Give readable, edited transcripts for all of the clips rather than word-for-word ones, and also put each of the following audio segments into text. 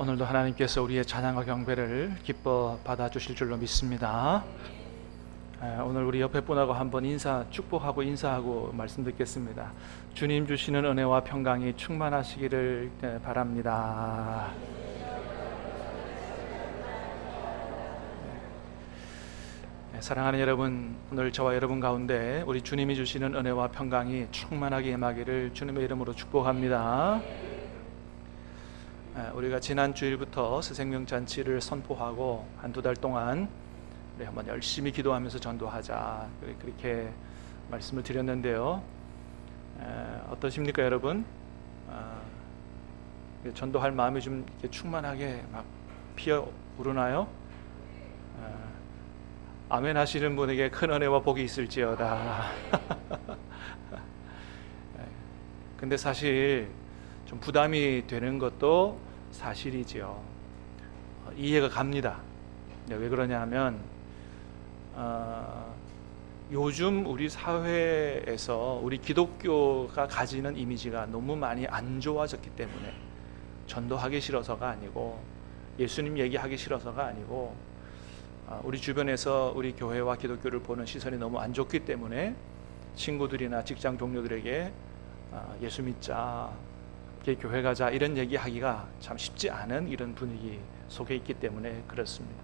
오늘도 하나님께서 우리의 찬양과 경배를 기뻐 받아주실 줄로 믿습니다. 오늘 우리 옆에 분하고 한번 축복하고 인사하고 말씀 듣겠습니다. 주님 주시는 은혜와 평강이 충만하시기를 바랍니다. 사랑하는 여러분, 오늘 저와 여러분 가운데 우리 주님이 주시는 은혜와 평강이 충만하게 임하기를 주님의 이름으로 축복합니다. 우리가 지난 주일부터 새생명잔치를 선포하고 한두 달 동안 우리 한번 열심히 기도하면서 전도하자 그렇게 말씀을 드렸는데요. 어떠십니까 여러분? 전도할 마음이 좀 충만하게 막 피어오르나요? 아멘 하시는 분에게 큰 은혜와 복이 있을지어다. 근데 사실 좀 부담이 되는 것도 사실이지요. 이해가 갑니다. 왜 그러냐 하면 요즘 우리 사회에서 우리 기독교가 가지는 이미지가 너무 많이 안 좋아졌기 때문에, 전도하기 싫어서가 아니고 예수님 얘기하기 싫어서가 아니고 우리 주변에서 우리 교회와 기독교를 보는 시선이 너무 안 좋기 때문에 친구들이나 직장 동료들에게 예수 믿자, 교회 가자 이런 얘기하기가 참 쉽지 않은 이런 분위기 속에 있기 때문에 그렇습니다.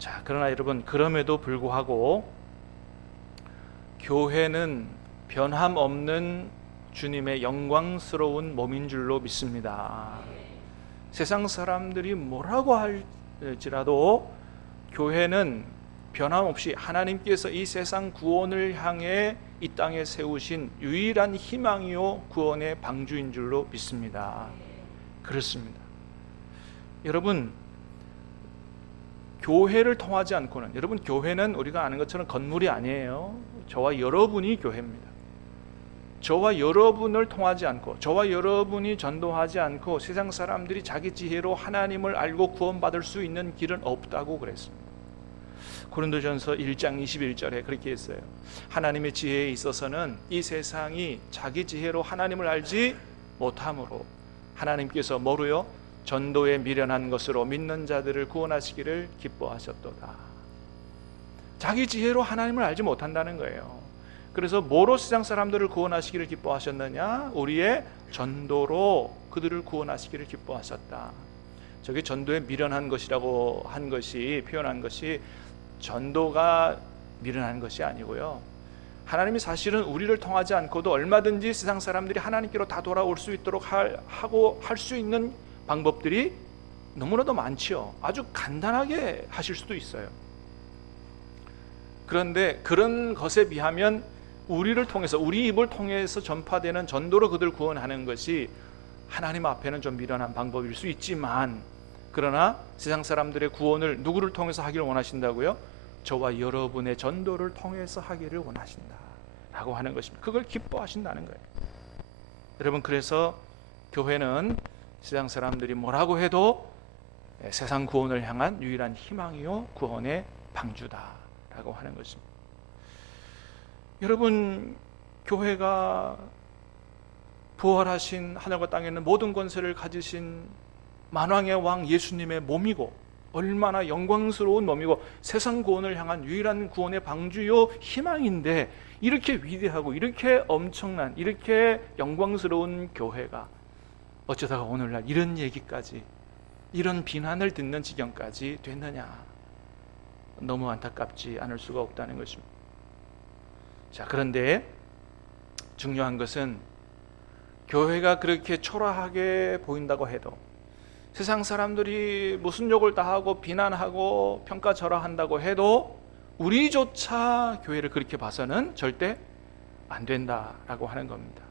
자, 그러나 여러분, 그럼에도 불구하고 교회는 변함없는 주님의 영광스러운 몸인 줄로 믿습니다. 세상 사람들이 뭐라고 할지라도 교회는 변함없이 하나님께서 이 세상 구원을 향해 이 땅에 세우신 유일한 희망이요 구원의 방주인 줄로 믿습니다. 그렇습니다. 여러분, 교회를 통하지 않고는, 여러분, 교회는 우리가 아는 것처럼 건물이 아니에요. 저와 여러분이 교회입니다. 저와 여러분을 통하지 않고, 저와 여러분이 전도하지 않고 세상 사람들이 자기 지혜로 하나님을 알고 구원받을 수 있는 길은 없다고 그랬습니다. 고린도전서 1장 21절에 그렇게 했어요. 하나님의 지혜에 있어서는 이 세상이 자기 지혜로 하나님을 알지 못하므로 하나님께서 뭐로요? 전도에 미련한 것으로 믿는 자들을 구원하시기를 기뻐하셨도다. 자기 지혜로 하나님을 알지 못한다는 거예요. 그래서 뭐로 세상 사람들을 구원하시기를 기뻐하셨느냐? 우리의 전도로 그들을 구원하시기를 기뻐하셨다. 저게 전도에 미련한 것이라고 한 것이, 표현한 것이 전도가 미련한 것이 아니고요, 하나님이 사실은 우리를 통하지 않고도 얼마든지 세상 사람들이 하나님께로 다 돌아올 수 있도록 할 수 있는 방법들이 너무나도 많지요. 아주 간단하게 하실 수도 있어요. 그런데 그런 것에 비하면 우리를 통해서, 우리 입을 통해서 전파되는 전도로 그들 구원하는 것이 하나님 앞에는 좀 미련한 방법일 수 있지만, 그러나 세상 사람들의 구원을 누구를 통해서 하기를 원하신다고요? 저와 여러분의 전도를 통해서 하기를 원하신다 라고 하는 것입니다. 그걸 기뻐하신다는 거예요. 여러분, 그래서 교회는 세상 사람들이 뭐라고 해도 세상 구원을 향한 유일한 희망이요 구원의 방주다 라고 하는 것입니다. 여러분, 교회가 부활하신 하늘과 땅에 있는 모든 권세를 가지신 만왕의 왕 예수님의 몸이고, 얼마나 영광스러운 몸이고 세상 구원을 향한 유일한 구원의 방주요 희망인데, 이렇게 위대하고 이렇게 엄청난, 이렇게 영광스러운 교회가 어쩌다가 오늘날 이런 얘기까지, 이런 비난을 듣는 지경까지 됐느냐, 너무 안타깝지 않을 수가 없다는 것입니다. 자, 그런데 중요한 것은 교회가 그렇게 초라하게 보인다고 해도, 세상 사람들이 무슨 욕을 다 하고 비난하고 평가절하한다고 해도 우리조차 교회를 그렇게 봐서는 절대 안 된다라고 하는 겁니다.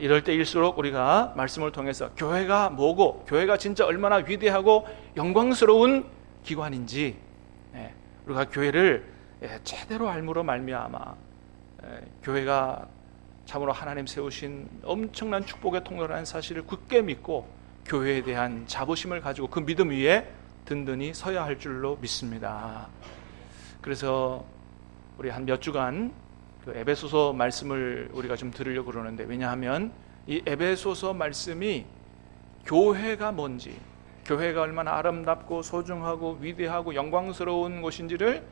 이럴 때일수록 우리가 말씀을 통해서 교회가 뭐고, 교회가 진짜 얼마나 위대하고 영광스러운 기관인지, 우리가 교회를 제대로 알므로 말미암아 교회가 참으로 하나님 세우신 엄청난 축복의 통로라는 사실을 굳게 믿고 교회에 대한 자부심을 가지고 그 믿음 위에 든든히 서야 할 줄로 믿습니다. 그래서 우리 한 몇 주간 그 에베소서 말씀을 우리가 좀 들으려고 그러는데, 왜냐하면 이 에베소서 말씀이 교회가 뭔지, 교회가 얼마나 아름답고 소중하고 위대하고 영광스러운 곳인지를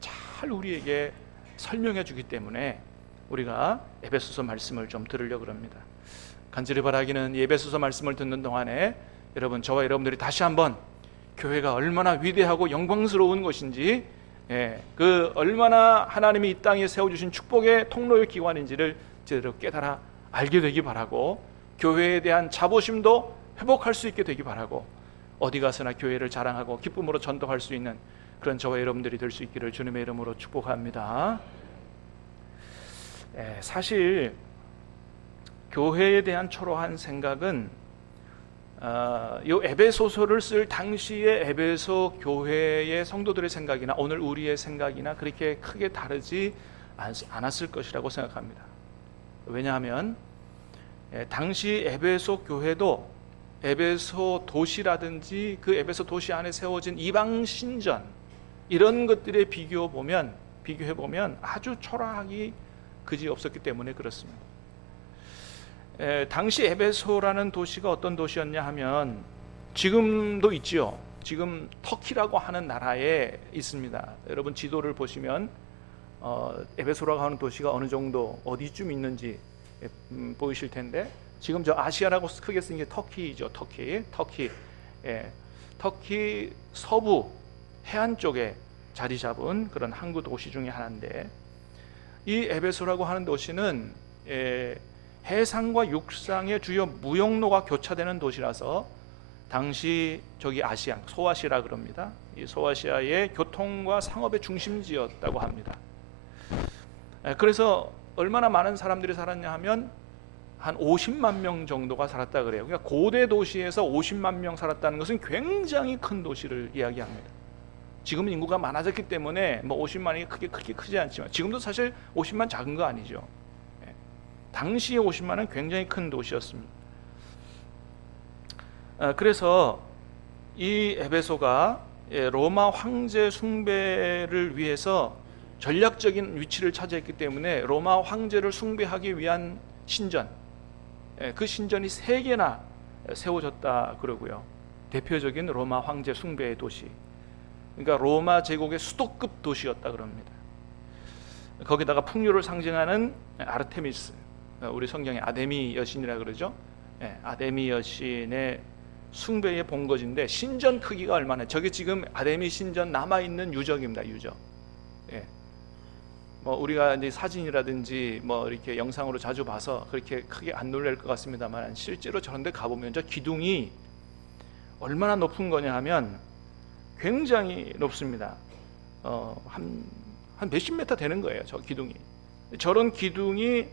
잘 우리에게 설명해 주기 때문에 우리가 에베소서 말씀을 좀 들으려고 합니다. 간절히 바라기는 이 에베소서 말씀을 듣는 동안에 여러분, 저와 여러분들이 다시 한번 교회가 얼마나 위대하고 영광스러운 것인지, 그 얼마나 하나님이 이 땅에 세워주신 축복의 통로의 기관인지를 제대로 깨달아 알게 되기 바라고, 교회에 대한 자부심도 회복할 수 있게 되기 바라고, 어디 가서나 교회를 자랑하고 기쁨으로 전도할 수 있는 그런 저와 여러분들이 될 수 있기를 주님의 이름으로 축복합니다. 사실 교회에 대한 초라한 생각은 이 에베소서를 쓸 당시의 에베소 교회의 성도들의 생각이나 오늘 우리의 생각이나 그렇게 크게 다르지 않았을 것이라고 생각합니다. 왜냐하면 당시 에베소 교회도 에베소 도시라든지 그 에베소 도시 안에 세워진 이방 신전, 이런 것들에 비교해 보면 아주 초라하기 그지 없었기 때문에 그렇습니다. 당시 에베소라는 도시가 어떤 도시였냐 하면, 지금도 있죠. 지금 터키라고 하는 나라에 있습니다. 여러분 지도를 보시면 에베소라고 하는 도시가 어느 정도 어디쯤 있는지 보이실 텐데, 지금 저 아시아라고 크게 쓰는 게 터키죠. 터키 서부 해안 쪽에 자리 잡은 그런 항구 도시 중에 하나인데, 이 에베소라고 하는 도시는 해상과 육상의 주요 무역로가 교차되는 도시라서 당시 저기 아시아, 소아시아라 그럽니다. 이 소아시아의 교통과 상업의 중심지였다고 합니다. 그래서 얼마나 많은 사람들이 살았냐 하면 한 50만 명 정도가 살았다 그래요. 그러니까 고대 도시에서 50만 명 살았다는 것은 굉장히 큰 도시를 이야기합니다. 지금은 인구가 많아졌기 때문에 뭐 50만이 그렇게 크지 않지만, 지금도 사실 50만 작은 거 아니죠. 당시에 50만은 굉장히 큰 도시였습니다. 그래서 이 에베소가 로마 황제 숭배를 위해서 전략적인 위치를 차지했기 때문에 로마 황제를 숭배하기 위한 신전, 그 신전이 3개나 세워졌다 그러고요. 대표적인 로마 황제 숭배의 도시, 그러니까 로마 제국의 수도급 도시였다 그럽니다. 거기다가 풍요를 상징하는 아르테미스, 우리 성경에 아데미 여신이라 그러죠. 아데미 여신의 숭배의 본거지인데, 신전 크기가 얼마나, 저게 지금 아데미 신전 남아 있는 유적입니다. 유적. 뭐 우리가 이제 사진이라든지 뭐 이렇게 영상으로 자주 봐서 그렇게 크게 안 놀랄 것 같습니다만, 실제로 저런데 가보면 저 기둥이 얼마나 높은 거냐 하면 굉장히 높습니다. 한 몇십 메터 되는 거예요. 저 기둥이. 저런 기둥이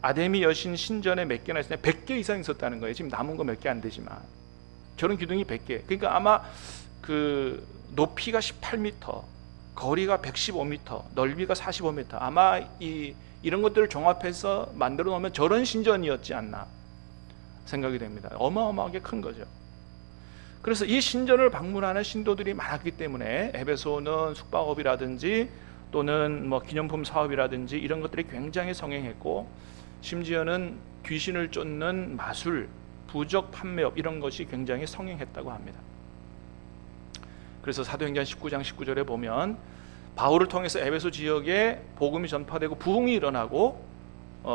아데미 여신 신전에 몇 개나 있었냐? 100개 이상 있었다는 거예요. 지금 남은 거 몇 개 안 되지만 저런 기둥이 100개. 그러니까 아마 그 높이가 18m, 거리가 115m, 넓이가 45m. 아마 이런 것들을 종합해서 만들어 놓으면 저런 신전이었지 않나 생각이 됩니다. 어마어마하게 큰 거죠. 그래서 이 신전을 방문하는 신도들이 많았기 때문에 에베소는 숙박업이라든지 또는 뭐 기념품 사업이라든지 이런 것들이 굉장히 성행했고, 심지어는 귀신을 쫓는 마술, 부적 판매업 이런 것이 굉장히 성행했다고 합니다. 그래서 사도행전 19장 19절에 보면 바울을 통해서 에베소 지역에 복음이 전파되고 부흥이 일어나고,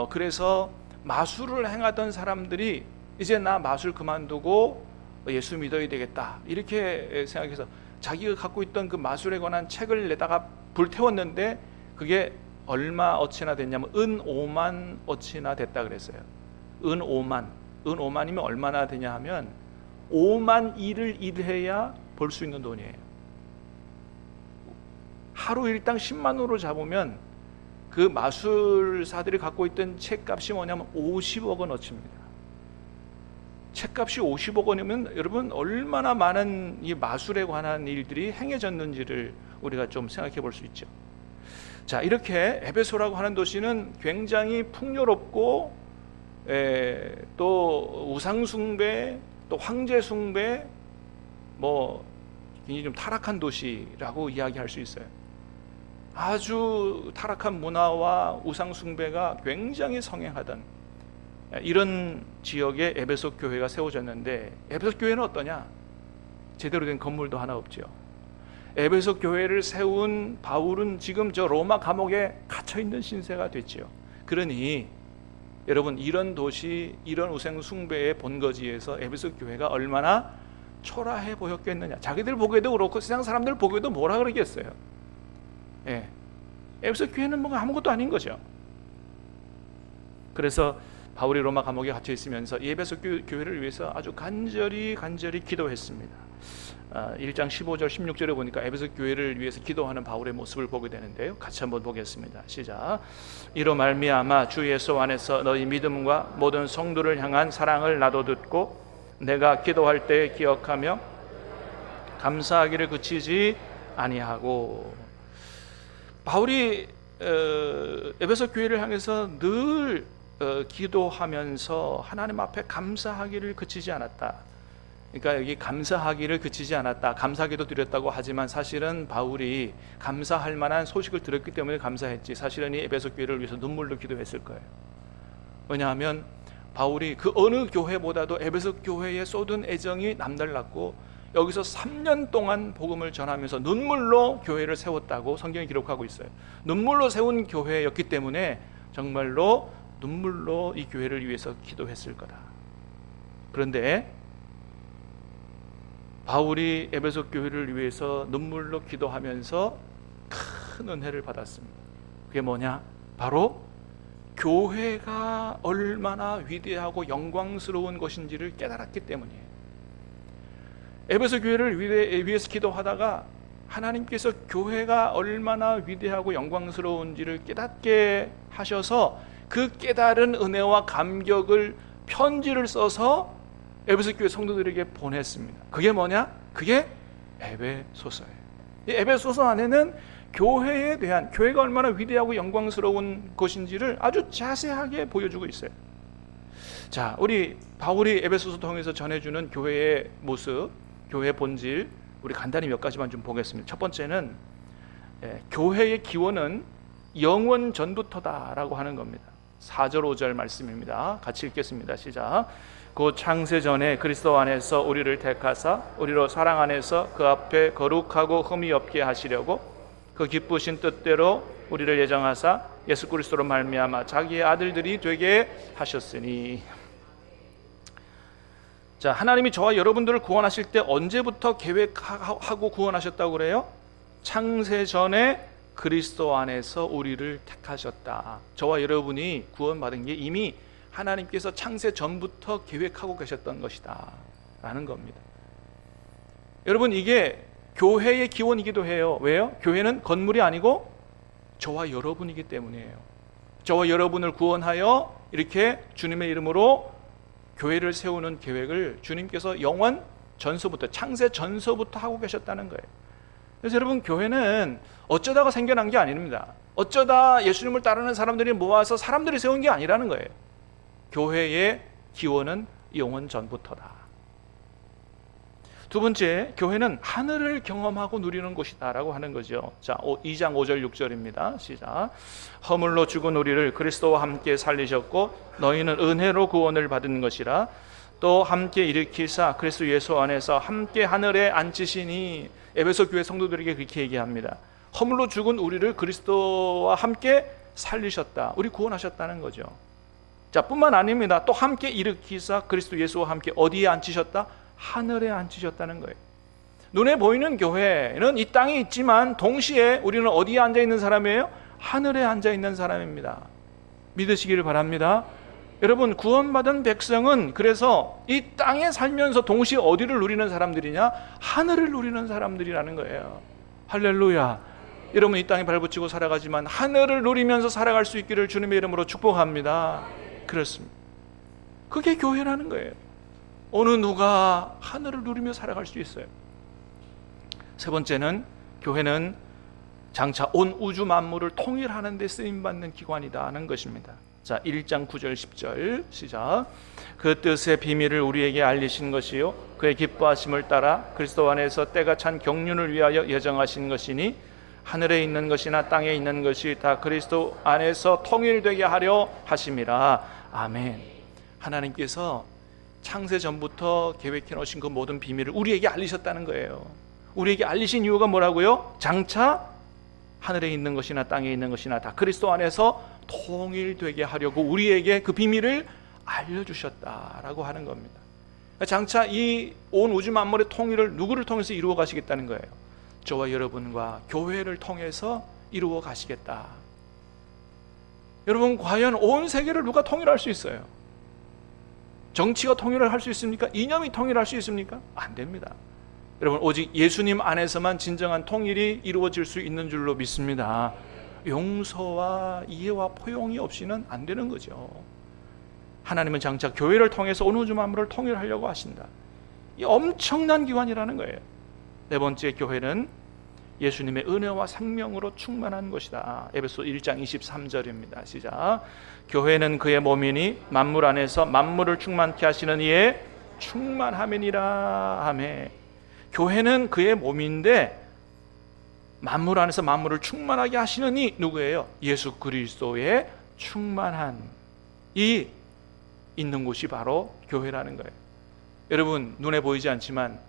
그래서 마술을 행하던 사람들이 이제 나 마술 그만두고 예수 믿어야 되겠다 이렇게 생각해서 자기가 갖고 있던 그 마술에 관한 책을 내다가 불태웠는데, 그게 얼마 어치나 됐냐면 은 5만 어치나 됐다 그랬어요. 은 5만이면 얼마나 되냐 하면 5만 일을 일해야 벌 수 있는 돈이에요. 하루 일당 10만 원으로 잡으면 그 마술사들이 갖고 있던 책값이 뭐냐면 50억 원어치입니다. 책값이 50억 원이면 여러분 얼마나 많은 이 마술에 관한 일들이 행해졌는지를 우리가 좀 생각해 볼 수 있죠. 자, 이렇게 에베소라고 하는 도시는 굉장히 풍요롭고 또 우상숭배, 또 황제숭배, 뭐 굉장히 좀 타락한 도시라고 이야기할 수 있어요. 아주 타락한 문화와 우상숭배가 굉장히 성행하던 이런 지역에 에베소 교회가 세워졌는데, 에베소 교회는 어떠냐? 제대로 된 건물도 하나 없죠. 에베소 교회를 세운 바울은 지금 저 로마 감옥에 갇혀 있는 신세가 됐지요. 그러니 여러분, 이런 도시, 이런 우상 숭배의 본거지에서 에베소 교회가 얼마나 초라해 보였겠느냐. 자기들 보기에도 그렇고 세상 사람들 보기에도 뭐라 그러겠어요. 예. 에베소 교회는 뭔가 아무것도 아닌 거죠. 그래서 바울이 로마 감옥에 갇혀 있으면서 에베소 교회를 위해서 아주 간절히 기도했습니다. 1장 15절 16절에 보니까 에베소 교회를 위해서 기도하는 바울의 모습을 보게 되는데요. 같이 한번 보겠습니다. 시작. 이로 말미암아 주 예수 안에서 너희 믿음과 모든 성도를 향한 사랑을 나도 듣고 내가 기도할 때 기억하며 감사하기를 그치지 아니하고. 바울이 에베소 교회를 향해서 늘 기도하면서 하나님 앞에 감사하기를 그치지 않았다. 그러니까 여기 감사하기를 그치지 않았다, 감사기도 드렸다고 하지만 사실은 바울이 감사할 만한 소식을 들었기 때문에 감사했지, 사실은 이 에베소 교회를 위해서 눈물로 기도했을 거예요. 왜냐하면 바울이 그 어느 교회보다도 에베소 교회에 쏟은 애정이 남달랐고, 여기서 3년 동안 복음을 전하면서 눈물로 교회를 세웠다고 성경이 기록하고 있어요. 눈물로 세운 교회였기 때문에 정말로 눈물로 이 교회를 위해서 기도했을 거다. 그런데 바울이 에베소 교회를 위해서 눈물로 기도하면서 큰 은혜를 받았습니다. 그게 뭐냐? 바로 교회가 얼마나 위대하고 영광스러운 것인지를 깨달았기 때문이에요. 에베소 교회를 위해서 기도하다가 하나님께서 교회가 얼마나 위대하고 영광스러운지를 깨닫게 하셔서 그 깨달은 은혜와 감격을 편지를 써서 에베소 교회 성도들에게 보냈습니다. 그게 뭐냐? 그게 에베소서예요. 이 에베소서 안에는 교회에 대한, 교회가 얼마나 위대하고 영광스러운 것인지를 아주 자세하게 보여주고 있어요. 자, 우리 바울이 에베소서 통해서 전해주는 교회의 모습, 교회의 본질, 우리 간단히 몇 가지만 좀 보겠습니다. 첫 번째는 교회의 기원은 영원 전부터다라고 하는 겁니다. 4절 5절 말씀입니다. 같이 읽겠습니다. 시작. 곧 창세 전에 그리스도 안에서 우리를 택하사 우리로 사랑 안에서 그 앞에 거룩하고 흠이 없게 하시려고 그 기쁘신 뜻대로 우리를 예정하사 예수 그리스도로 말미암아 자기의 아들들이 되게 하셨으니. 자, 하나님이 저와 여러분들을 구원하실 때 언제부터 계획하고 구원하셨다고 그래요? 창세 전에 그리스도 안에서 우리를 택하셨다. 저와 여러분이 구원받은 게 이미 하나님께서 창세 전부터 계획하고 계셨던 것이다 라는 겁니다. 여러분, 이게 교회의 기원이기도 해요. 왜요? 교회는 건물이 아니고 저와 여러분이기 때문이에요. 저와 여러분을 구원하여 이렇게 주님의 이름으로 교회를 세우는 계획을 주님께서 영원 전서부터, 창세 전서부터 하고 계셨다는 거예요. 그래서 여러분, 교회는 어쩌다가 생겨난 게 아닙니다. 어쩌다 예수님을 따르는 사람들이 모아서 사람들이 세운 게 아니라는 거예요. 교회의 기원은 영원 전부터다. 두 번째, 교회는 하늘을 경험하고 누리는 곳이다라고 하는 거죠. 자, 2장 5절 6절입니다. 시작. 허물로 죽은 우리를 그리스도와 함께 살리셨고 너희는 은혜로 구원을 받은 것이라. 또 함께 일으키사 그리스도 예수 안에서 함께 하늘에 앉히시니. 에베소 교회 성도들에게 그렇게 얘기합니다. 허물로 죽은 우리를 그리스도와 함께 살리셨다. 우리 구원하셨다는 거죠. 자, 뿐만 아닙니다. 또 함께 일으키사 그리스도 예수와 함께 어디에 앉히셨다? 하늘에 앉히셨다는 거예요. 눈에 보이는 교회는 이 땅에 있지만 동시에 우리는 어디에 앉아 있는 사람이에요? 하늘에 앉아 있는 사람입니다. 믿으시기를 바랍니다. 여러분, 구원받은 백성은 그래서 이 땅에 살면서 동시에 어디를 누리는 사람들이냐? 하늘을 누리는 사람들이라는 거예요. 할렐루야. 여러분, 이 땅에 발붙이고 살아가지만 하늘을 누리면서 살아갈 수 있기를 주님의 이름으로 축복합니다. 그렇습니다. 그게 교회라는 거예요. 어느 누가 하늘을 누리며 살아갈 수 있어요. 세 번째는, 교회는 장차 온 우주 만물을 통일하는 데 쓰임받는 기관이다 하는 것입니다. 자, 1장 9절 10절 시작. 그 뜻의 비밀을 우리에게 알리신 것이요 그의 기뻐하심을 따라 그리스도 안에서 때가 찬 경륜을 위하여 예정하신 것이니 하늘에 있는 것이나 땅에 있는 것이 다 그리스도 안에서 통일되게 하려 하심이라. 아멘. 하나님께서 창세 전부터 계획해 놓으신 그 모든 비밀을 우리에게 알리셨다는 거예요. 우리에게 알리신 이유가 뭐라고요? 장차 하늘에 있는 것이나 땅에 있는 것이나 다 그리스도 안에서 통일되게 하려고 우리에게 그 비밀을 알려주셨다라고 하는 겁니다. 장차 이 온 우주 만물의 통일을 누구를 통해서 이루어 가시겠다는 거예요? 저와 여러분과 교회를 통해서 이루어 가시겠다. 여러분, 과연 온 세계를 누가 통일할 수 있어요? 정치가 통일을 할 수 있습니까? 이념이 통일할 수 있습니까? 안 됩니다. 여러분, 오직 예수님 안에서만 진정한 통일이 이루어질 수 있는 줄로 믿습니다. 용서와 이해와 포용이 없이는 안 되는 거죠. 하나님은 장차 교회를 통해서 온 우주 만물을 통일하려고 하신다. 이 엄청난 기관이라는 거예요. 네 번째, 교회는 예수님의 은혜와 생명으로 충만한 것이다. 에베소 1장 23절입니다. 시작. 교회는 그의 몸이니 만물 안에서 만물을 충만케 하시는 이의 충만함이니라 하매. 교회는 그의 몸인데 만물 안에서 만물을 충만하게 하시는 이 누구예요? 예수 그리스도의 충만한 이 있는 곳이 바로 교회라는 거예요. 여러분, 눈에 보이지 않지만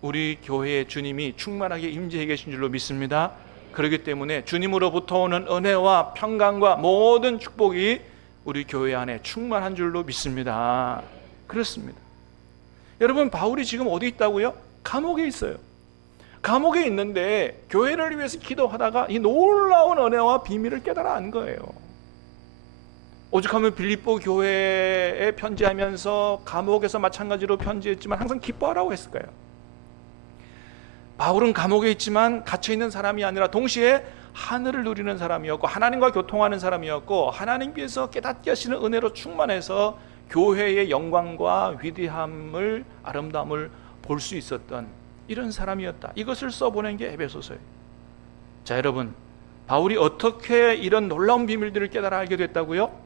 우리 교회의 주님이 충만하게 임재해 계신 줄로 믿습니다. 그렇기 때문에 주님으로부터 오는 은혜와 평강과 모든 축복이 우리 교회 안에 충만한 줄로 믿습니다. 그렇습니다. 여러분, 바울이 지금 어디 있다고요? 감옥에 있어요. 감옥에 있는데 교회를 위해서 기도하다가 이 놀라운 은혜와 비밀을 깨달아 안 거예요. 오죽하면 빌립보 교회에 편지하면서 감옥에서 마찬가지로 편지했지만 항상 기뻐하라고 했을까요? 바울은 감옥에 있지만 갇혀있는 사람이 아니라 동시에 하늘을 누리는 사람이었고 하나님과 교통하는 사람이었고 하나님께서 깨닫게 하시는 은혜로 충만해서 교회의 영광과 위대함을, 아름다움을 볼 수 있었던 이런 사람이었다. 이것을 써보낸 게 에베소서예요. 자, 여러분, 바울이 어떻게 이런 놀라운 비밀들을 깨달아 알게 됐다고요?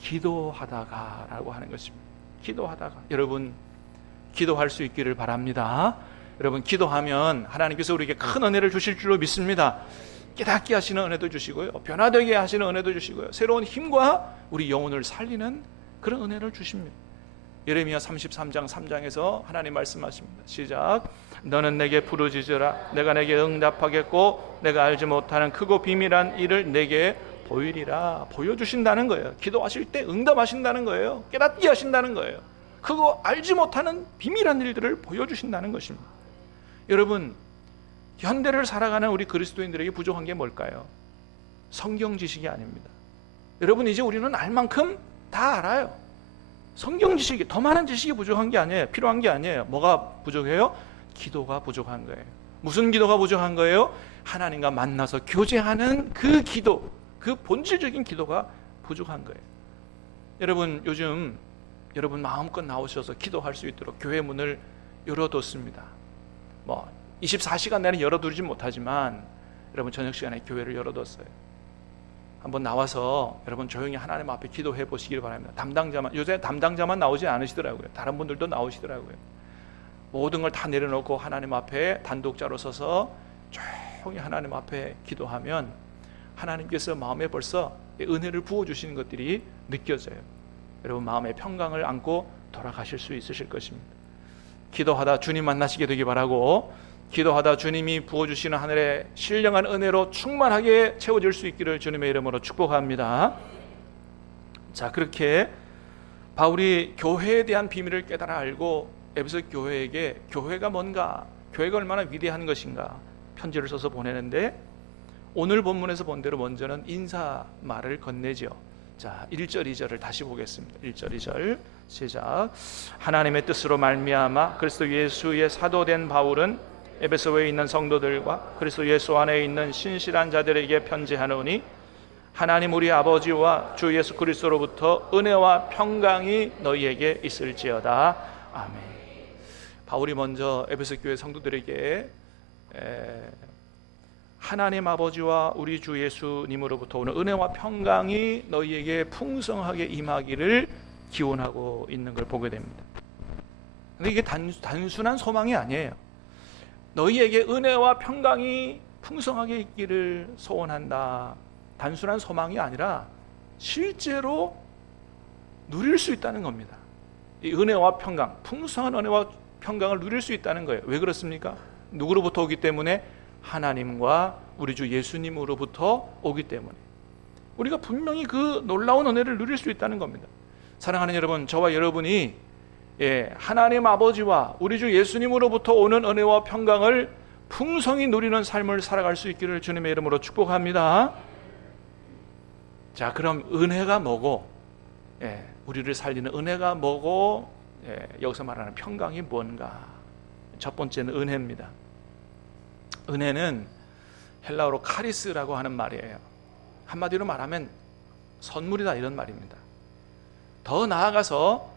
기도하다가 라고 하는 것입니다. 기도하다가. 여러분, 기도할 수 있기를 바랍니다. 여러분, 기도하면 하나님께서 우리에게 큰 은혜를 주실 줄로 믿습니다. 깨닫게 하시는 은혜도 주시고요, 변화되게 하시는 은혜도 주시고요, 새로운 힘과 우리 영혼을 살리는 그런 은혜를 주십니다. 예레미야 33장 3장에서 하나님 말씀하십니다. 시작. 너는 내게 부르짖으라. 내가 내게 응답하겠고 내가 알지 못하는 크고 비밀한 일을 내게 보이리라. 보여주신다는 거예요. 기도하실 때 응답하신다는 거예요. 깨닫게 하신다는 거예요. 그거 알지 못하는 비밀한 일들을 보여주신다는 것입니다. 여러분, 현대를 살아가는 우리 그리스도인들에게 부족한 게 뭘까요? 성경 지식이 아닙니다. 여러분, 이제 우리는 알 만큼 다 알아요. 성경 지식이, 더 많은 지식이 부족한 게 아니에요. 필요한 게 아니에요. 뭐가 부족해요? 기도가 부족한 거예요. 무슨 기도가 부족한 거예요? 하나님과 만나서 교제하는 그 기도, 그 본질적인 기도가 부족한 거예요. 여러분, 요즘 여러분 마음껏 나오셔서 기도할 수 있도록 교회 문을 열어뒀습니다. 24시간 내내 열어두지 못하지만 여러분 저녁 시간에 교회를 열어뒀어요. 한번 나와서 여러분 조용히 하나님 앞에 기도해 보시길 바랍니다. 담당자만, 요새 담당자만 나오지 않으시더라고요. 다른 분들도 나오시더라고요. 모든 걸 다 내려놓고 하나님 앞에 단독자로 서서 조용히 하나님 앞에 기도하면 하나님께서 마음에 벌써 은혜를 부어주시는 것들이 느껴져요. 여러분, 마음의 평강을 안고 돌아가실 수 있으실 것입니다. 기도하다 주님 만나시게 되기 바라고, 기도하다 주님이 부어주시는 하늘의 신령한 은혜로 충만하게 채워질 수 있기를 주님의 이름으로 축복합니다. 자, 그렇게 바울이 교회에 대한 비밀을 깨달아 알고 에베소 교회에게 교회가 뭔가, 교회가 얼마나 위대한 것인가 편지를 써서 보내는데, 오늘 본문에서 본 대로 먼저는 인사말을 건네죠. 자, 1절 2절을 다시 보겠습니다. 1절 2절 시작. 하나님의 뜻으로 말미암아 그리스도 예수의 사도된 바울은 에베소에 있는 성도들과 그리스도 예수 안에 있는 신실한 자들에게 편지하노니 하나님 우리 아버지와 주 예수 그리스도로부터 은혜와 평강이 너희에게 있을지어다. 아멘. 바울이 먼저 에베소 교회 성도들에게 하나님 아버지와 우리 주 예수님으로부터 오는 은혜와 평강이 너희에게 풍성하게 임하기를 기원하고 있는 걸 보게 됩니다. 근데 이게 단순한 소망이 아니에요. 너희에게 은혜와 평강이 풍성하게 있기를 소원한다. 단순한 소망이 아니라 실제로 누릴 수 있다는 겁니다. 이 은혜와 평강, 풍성한 은혜와 평강을 누릴 수 있다는 거예요. 왜 그렇습니까? 누구로부터 오기 때문에? 하나님과 우리 주 예수님으로부터 오기 때문에 우리가 분명히 그 놀라운 은혜를 누릴 수 있다는 겁니다. 사랑하는 여러분, 저와 여러분이 하나님 아버지와 우리 주 예수님으로부터 오는 은혜와 평강을 풍성히 누리는 삶을 살아갈 수 있기를 주님의 이름으로 축복합니다. 자, 그럼 은혜가 뭐고, 우리를 살리는 은혜가 뭐고, 여기서 말하는 평강이 뭔가? 첫 번째는 은혜입니다. 은혜는 헬라어로 카리스라고 하는 말이에요. 한마디로 말하면 선물이다, 이런 말입니다. 더 나아가서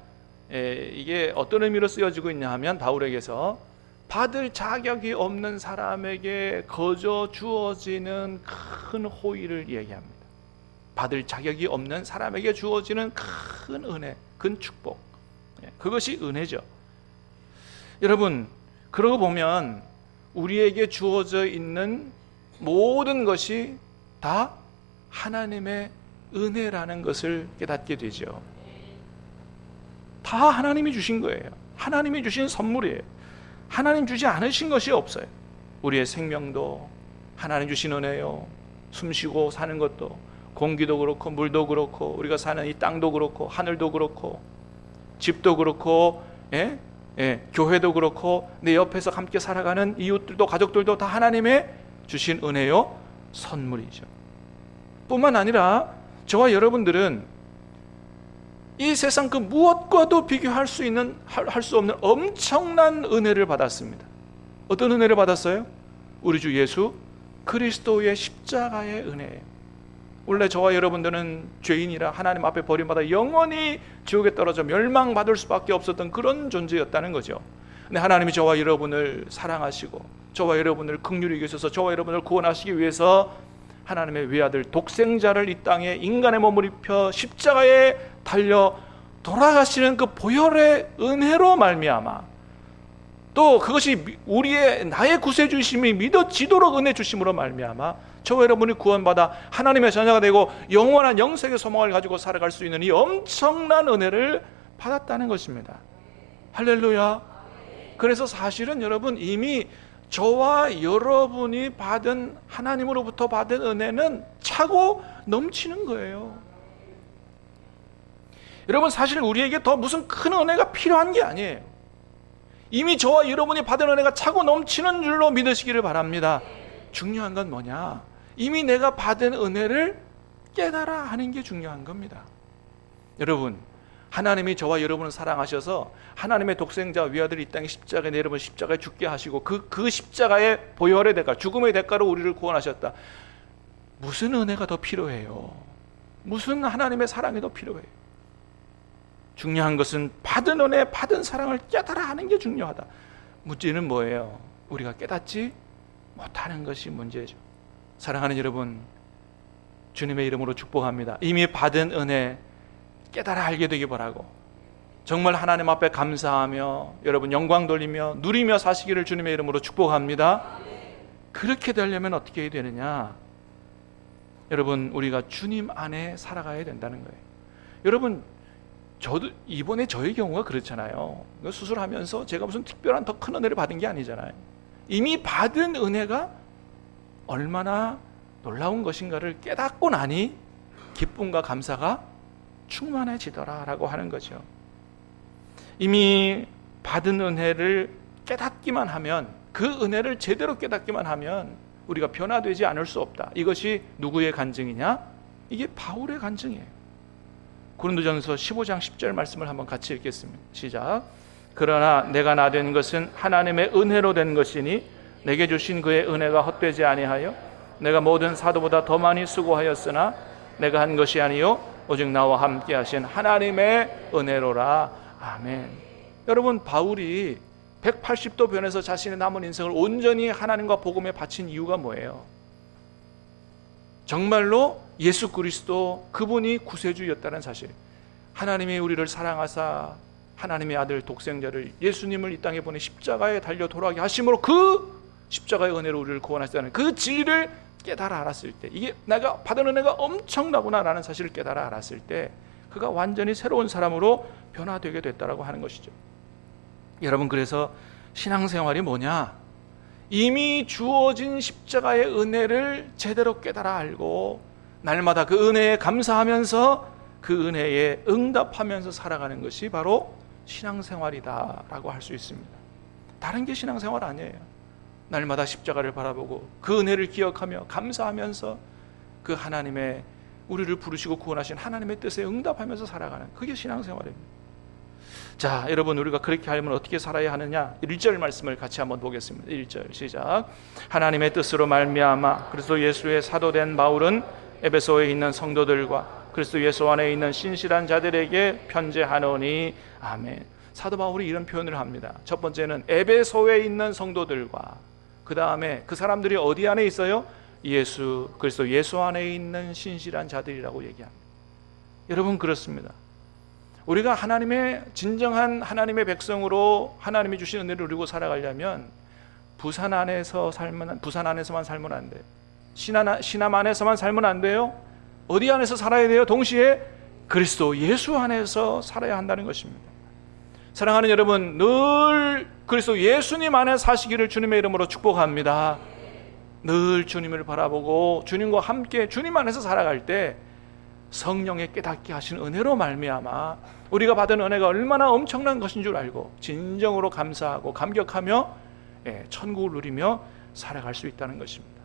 이게 어떤 의미로 쓰여지고 있냐 하면, 바울에게서 받을 자격이 없는 사람에게 거저 주어지는 큰 호의를 얘기합니다. 받을 자격이 없는 사람에게 주어지는 큰 은혜, 큰 축복, 그것이 은혜죠. 여러분, 그러고 보면 우리에게 주어져 있는 모든 것이 다 하나님의 은혜라는 것을 깨닫게 되죠. 다 하나님이 주신 거예요. 하나님이 주신 선물이에요. 하나님 주지 않으신 것이 없어요. 우리의 생명도 하나님 주신 은혜요. 숨쉬고 사는 것도, 공기도 그렇고 물도 그렇고 우리가 사는 이 땅도 그렇고 하늘도 그렇고 집도 그렇고 교회도 그렇고 내 옆에서 함께 살아가는 이웃들도 가족들도 다 하나님의 주신 은혜요, 선물이죠. 뿐만 아니라 저와 여러분들은 이 세상 그 무엇과도 비교할 수 없는 엄청난 은혜를 받았습니다. 어떤 은혜를 받았어요? 우리 주 예수 그리스도의 십자가의 은혜예요. 원래 저와 여러분들은 죄인이라 하나님 앞에 버림받아 영원히 지옥에 떨어져 멸망받을 수밖에 없었던 그런 존재였다는 거죠. 근데 하나님이 저와 여러분을 사랑하시고 저와 여러분을 긍휼히 여기셔서 저와 여러분을 구원하시기 위해서 하나님의 외아들 독생자를 이 땅에 인간의 몸을 입혀 십자가에 달려 돌아가시는 그 보혈의 은혜로 말미암아, 또 그것이 나의 구세주심이 믿어지도록 은혜 주심으로 말미암아 저와 여러분이 구원받아 하나님의 자녀가 되고 영원한 영생의 소망을 가지고 살아갈 수 있는 이 엄청난 은혜를 받았다는 것입니다. 할렐루야. 그래서 사실은 여러분, 이미 저와 여러분이 받은, 하나님으로부터 받은 은혜는 차고 넘치는 거예요. 여러분, 사실 우리에게 더 무슨 큰 은혜가 필요한 게 아니에요. 이미 저와 여러분이 받은 은혜가 차고 넘치는 줄로 믿으시기를 바랍니다. 중요한 건 뭐냐? 이미 내가 받은 은혜를 깨달아 하는 게 중요한 겁니다. 여러분, 하나님이 저와 여러분을 사랑하셔서 하나님의 독생자 외아들 이 땅에 십자가에 내려본 십자가에 죽게 하시고 그 십자가의 보혈의 대가, 죽음의 대가로 우리를 구원하셨다. 무슨 은혜가 더 필요해요? 무슨 하나님의 사랑이 더 필요해요? 중요한 것은 받은 은혜, 받은 사랑을 깨달아 하는 게 중요하다. 문제는 뭐예요? 우리가 깨닫지 못하는 것이 문제죠. 사랑하는 여러분, 주님의 이름으로 축복합니다. 이미 받은 은혜 깨달아 알게 되기 바라고, 정말 하나님 앞에 감사하며 여러분 영광 돌리며 누리며 사시기를 주님의 이름으로 축복합니다. 그렇게 되려면 어떻게 해야 되느냐? 여러분, 우리가 주님 안에 살아가야 된다는 거예요. 여러분, 저도 이번에 저의 경우가 그렇잖아요. 수술하면서 제가 무슨 특별한 더 큰 은혜를 받은 게 아니잖아요. 이미 받은 은혜가 얼마나 놀라운 것인가를 깨닫고 나니 기쁨과 감사가 충만해지더라라고 하는 거죠. 이미 받은 은혜를 깨닫기만 하면, 그 은혜를 제대로 깨닫기만 하면 우리가 변화되지 않을 수 없다. 이것이 누구의 간증이냐? 이게 바울의 간증이에요. 고린도전서 15장 10절 말씀을 한번 같이 읽겠습니다. 시작. 그러나 내가 나 된 것은 하나님의 은혜로 된 것이니 내게 주신 그의 은혜가 헛되지 아니하여 내가 모든 사도보다 더 많이 수고하였으나 내가 한 것이 아니요 오직 나와 함께 하신 하나님의 은혜로라. 아멘. 여러분, 바울이 180도 변해서 자신의 남은 인생을 온전히 하나님과 복음에 바친 이유가 뭐예요? 정말로 예수 그리스도, 그분이 구세주였다는 사실, 하나님이 우리를 사랑하사 하나님의 아들 독생자를, 예수님을 이 땅에 보내 십자가에 달려 돌아가게 하심으로 그 십자가의 은혜로 우리를 구원하시다는 그 진리를 깨달아 알았을 때, 이게 내가 받은 은혜가 엄청나구나 라는 사실을 깨달아 알았을 때, 그가 완전히 새로운 사람으로 변화되게 됐다라고 하는 것이죠. 여러분, 그래서 신앙생활이 뭐냐? 이미 주어진 십자가의 은혜를 제대로 깨달아 알고 날마다 그 은혜에 감사하면서 그 은혜에 응답하면서 살아가는 것이 바로 신앙생활이다라고 할 수 있습니다. 다른 게 신앙생활 아니에요. 날마다 십자가를 바라보고 그 은혜를 기억하며 감사하면서 그 하나님의 우리를 부르시고 구원하신 하나님의 뜻에 응답하면서 살아가는, 그게 신앙생활입니다. 자, 여러분, 우리가 그렇게 하려면 어떻게 살아야 하느냐? 1절 말씀을 같이 한번 보겠습니다. 1절 시작. 하나님의 뜻으로 말미암아 그리스도 예수의 사도된 바울은 에베소에 있는 성도들과 그리스도 예수 안에 있는 신실한 자들에게 편지하노니 아멘. 사도 바울이 이런 표현을 합니다. 첫 번째는 에베소에 있는 성도들과, 그 다음에 그 사람들이 어디 안에 있어요? 그리스도 예수 안에 있는 신실한 자들이라고 얘기합니다. 여러분, 그렇습니다. 우리가 진정한 하나님의 백성으로 하나님이 주신 은혜를 누리고 살아가려면 부산 안에서만 살면 안 돼요. 신앙 안에서만 살면 안 돼요. 어디 안에서 살아야 돼요? 동시에 그리스도 예수 안에서 살아야 한다는 것입니다. 사랑하는 여러분, 늘 그리스도 예수님 안에 사시기를 주님의 이름으로 축복합니다. 늘 주님을 바라보고 주님과 함께 주님 안에서 살아갈 때 성령의 깨닫게 하신 은혜로 말미암아 우리가 받은 은혜가 얼마나 엄청난 것인 줄 알고 진정으로 감사하고 감격하며 천국을 누리며 살아갈 수 있다는 것입니다.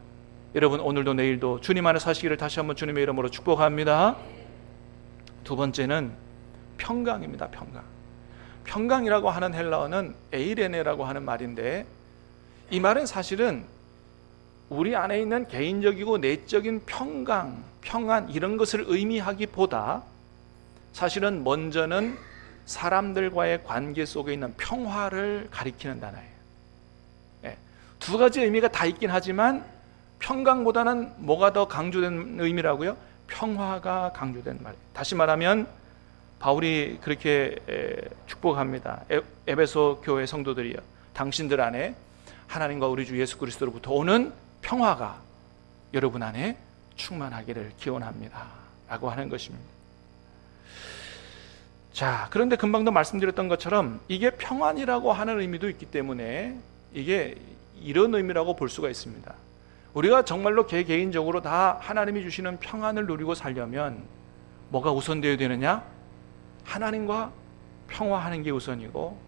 여러분, 오늘도 내일도 주님 안에 사시기를 다시 한번 주님의 이름으로 축복합니다. 두 번째는 평강입니다. 평강이라고 하는 헬라어는 에이레네라고 하는 말인데, 이 말은 사실은 우리 안에 있는 개인적이고 내적인 평강, 평안, 이런 것을 의미하기보다 사실은 먼저는 사람들과의 관계 속에 있는 평화를 가리키는 단어예요. 두 가지 의미가 다 있긴 하지만 평강보다는 뭐가 더 강조된 의미라고요? 평화가 강조된 말이에요. 다시 말하면 바울이 그렇게 축복합니다. 에베소 교회 성도들이여, 당신들 안에 하나님과 우리 주 예수 그리스도로부터 오는 평화가 여러분 안에 충만하기를 기원합니다 라고 하는 것입니다. 자, 그런데 금방도 말씀드렸던 것처럼 이게 평안이라고 하는 의미도 있기 때문에 이게 이런 의미라고 볼 수가 있습니다. 우리가 정말로 개인적으로 다 하나님이 주시는 평안을 누리고 살려면 뭐가 우선되어야 되느냐? 하나님과 평화하는 게 우선이고,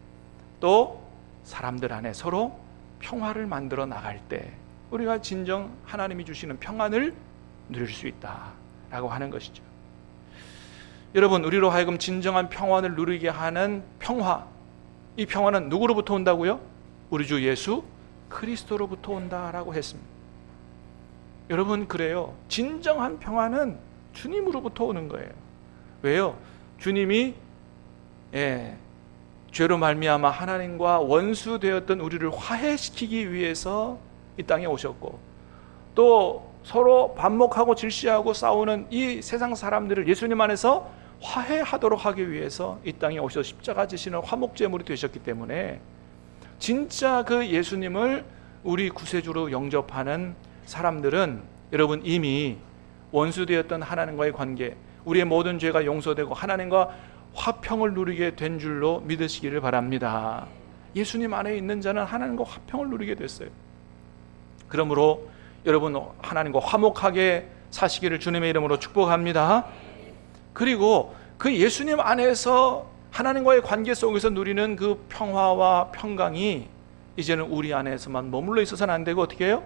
또 사람들 안에 서로 평화를 만들어 나갈 때 우리가 진정 하나님이 주시는 평안을 누릴 수 있다라고 하는 것이죠. 여러분, 우리로 하여금 진정한 평안을 누리게 하는 평화, 이 평화는 누구로부터 온다고요? 우리 주 예수 그리스도로부터 온다라고 했습니다. 여러분, 그래요. 진정한 평화는 주님으로부터 오는 거예요. 왜요? 주님이 죄로 말미암아 하나님과 원수되었던 우리를 화해시키기 위해서 이 땅에 오셨고, 또 서로 반목하고 질시하고 싸우는 이 세상 사람들을 예수님 안에서 화해하도록 하기 위해서 이 땅에 오셔서 십자가 지시는 화목제물이 되셨기 때문에 진짜 그 예수님을 우리 구세주로 영접하는 사람들은 여러분 이미 원수되었던 하나님과의 관계, 우리의 모든 죄가 용서되고 하나님과 화평을 누리게 된 줄로 믿으시기를 바랍니다. 예수님 안에 있는 자는 하나님과 화평을 누리게 됐어요. 그러므로 여러분, 하나님과 화목하게 사시기를 주님의 이름으로 축복합니다. 그리고 그 예수님 안에서 하나님과의 관계 속에서 누리는 그 평화와 평강이 이제는 우리 안에서만 머물러 있어서는 안 되고 어떻게 해요?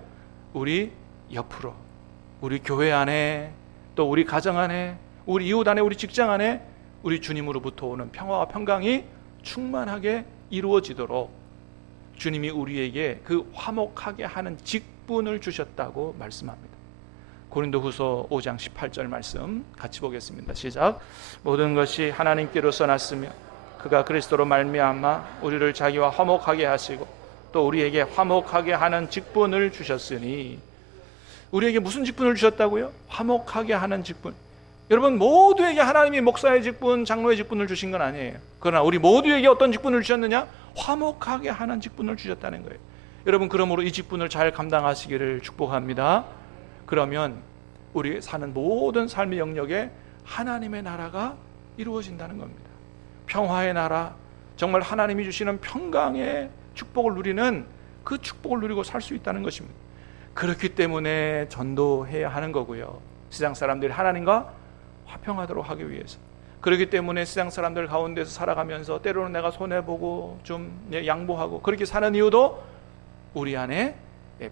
우리 옆으로, 우리 교회 안에, 또 우리 가정 안에, 우리 이웃 안에, 우리 직장 안에 우리 주님으로부터 오는 평화와 평강이 충만하게 이루어지도록 주님이 우리에게 그 화목하게 하는 직분을 주셨다고 말씀합니다. 고린도후서 5장 18절 말씀 같이 보겠습니다. 시작. 모든 것이 하나님께로서 났으며 그가 그리스도로 말미암아 우리를 자기와 화목하게 하시고 또 우리에게 화목하게 하는 직분을 주셨으니, 우리에게 무슨 직분을 주셨다고요? 화목하게 하는 직분. 여러분, 모두에게 하나님이 목사의 직분, 장로의 직분을 주신 건 아니에요. 그러나 우리 모두에게 어떤 직분을 주셨느냐? 화목하게 하는 직분을 주셨다는 거예요. 여러분, 그러므로 이 직분을 잘 감당하시기를 축복합니다. 그러면 우리 사는 모든 삶의 영역에 하나님의 나라가 이루어진다는 겁니다. 평화의 나라, 정말 하나님이 주시는 평강의 축복을 누리는 그 축복을 누리고 살 수 있다는 것입니다. 그렇기 때문에 전도해야 하는 거고요. 세상 사람들이 하나님과 화평하도록 하기 위해서. 그렇기 때문에 세상 사람들 가운데서 살아가면서 때로는 내가 손해보고 좀 양보하고 그렇게 사는 이유도 우리 안에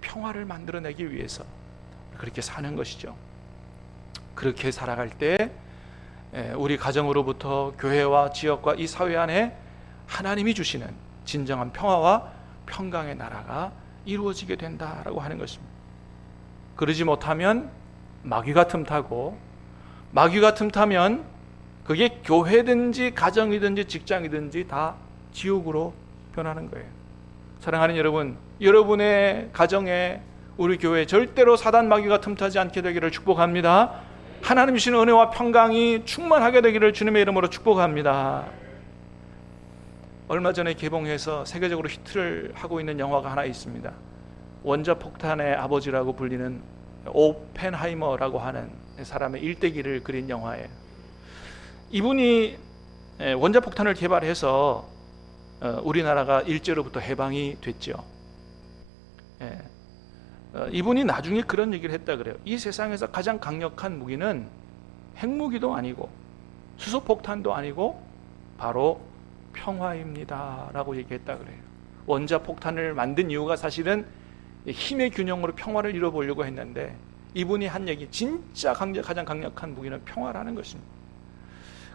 평화를 만들어내기 위해서 그렇게 사는 것이죠. 그렇게 살아갈 때 우리 가정으로부터 교회와 지역과 이 사회 안에 하나님이 주시는 진정한 평화와 평강의 나라가 이루어지게 된다라고 하는 것입니다. 그러지 못하면 마귀가 틈타고, 마귀가 틈타면 그게 교회든지 가정이든지 직장이든지 다 지옥으로 변하는 거예요. 사랑하는 여러분, 여러분의 가정에, 우리 교회 절대로 사단 마귀가 틈타지 않게 되기를 축복합니다. 하나님 주시는 은혜와 평강이 충만하게 되기를 주님의 이름으로 축복합니다. 얼마 전에 개봉해서 세계적으로 히트를 하고 있는 영화가 하나 있습니다. 원자폭탄의 아버지라고 불리는 오펜하이머라고 하는 사람의 일대기를 그린 영화예요. 이분이 원자폭탄을 개발해서 우리나라가 일제로부터 해방이 됐죠. 이분이 나중에 그런 얘기를 했다 그래요. 이 세상에서 가장 강력한 무기는 핵무기도 아니고 수소폭탄도 아니고 바로 평화입니다 라고 얘기했다 그래요. 원자폭탄을 만든 이유가 사실은 힘의 균형으로 평화를 이뤄보려고 했는데 이분이 한 얘기, 진짜 가장 강력한 무기는 평화라는 것입니다.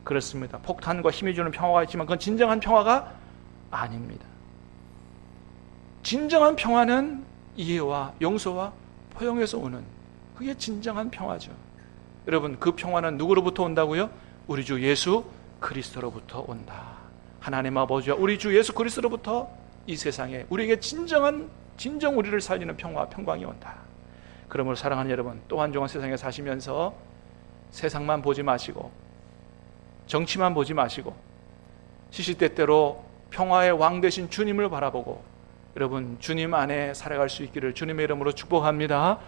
그렇습니다. 폭탄과 힘이 주는 평화가 있지만 그건 진정한 평화가 아닙니다. 진정한 평화는 이해와 용서와 포용에서 오는, 그게 진정한 평화죠. 여러분, 그 평화는 누구로부터 온다고요? 우리 주 예수 그리스도로부터 온다. 하나님 아버지와 우리 주 예수 그리스도로부터 이 세상에 우리에게 진정 우리를 살리는 평화와 평강이 온다. 그러므로 사랑하는 여러분, 또 한 종한 세상에 사시면서 세상만 보지 마시고 정치만 보지 마시고 시시때때로 평화의 왕 되신 주님을 바라보고 여러분 주님 안에 살아갈 수 있기를 주님의 이름으로 축복합니다.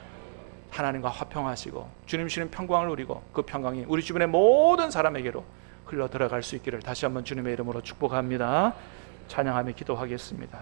하나님과 화평하시고 주님 주시는 평강을 누리고 그 평강이 우리 주변의 모든 사람에게로 흘러 들어갈 수 있기를 다시 한번 주님의 이름으로 축복합니다. 찬양하며 기도하겠습니다.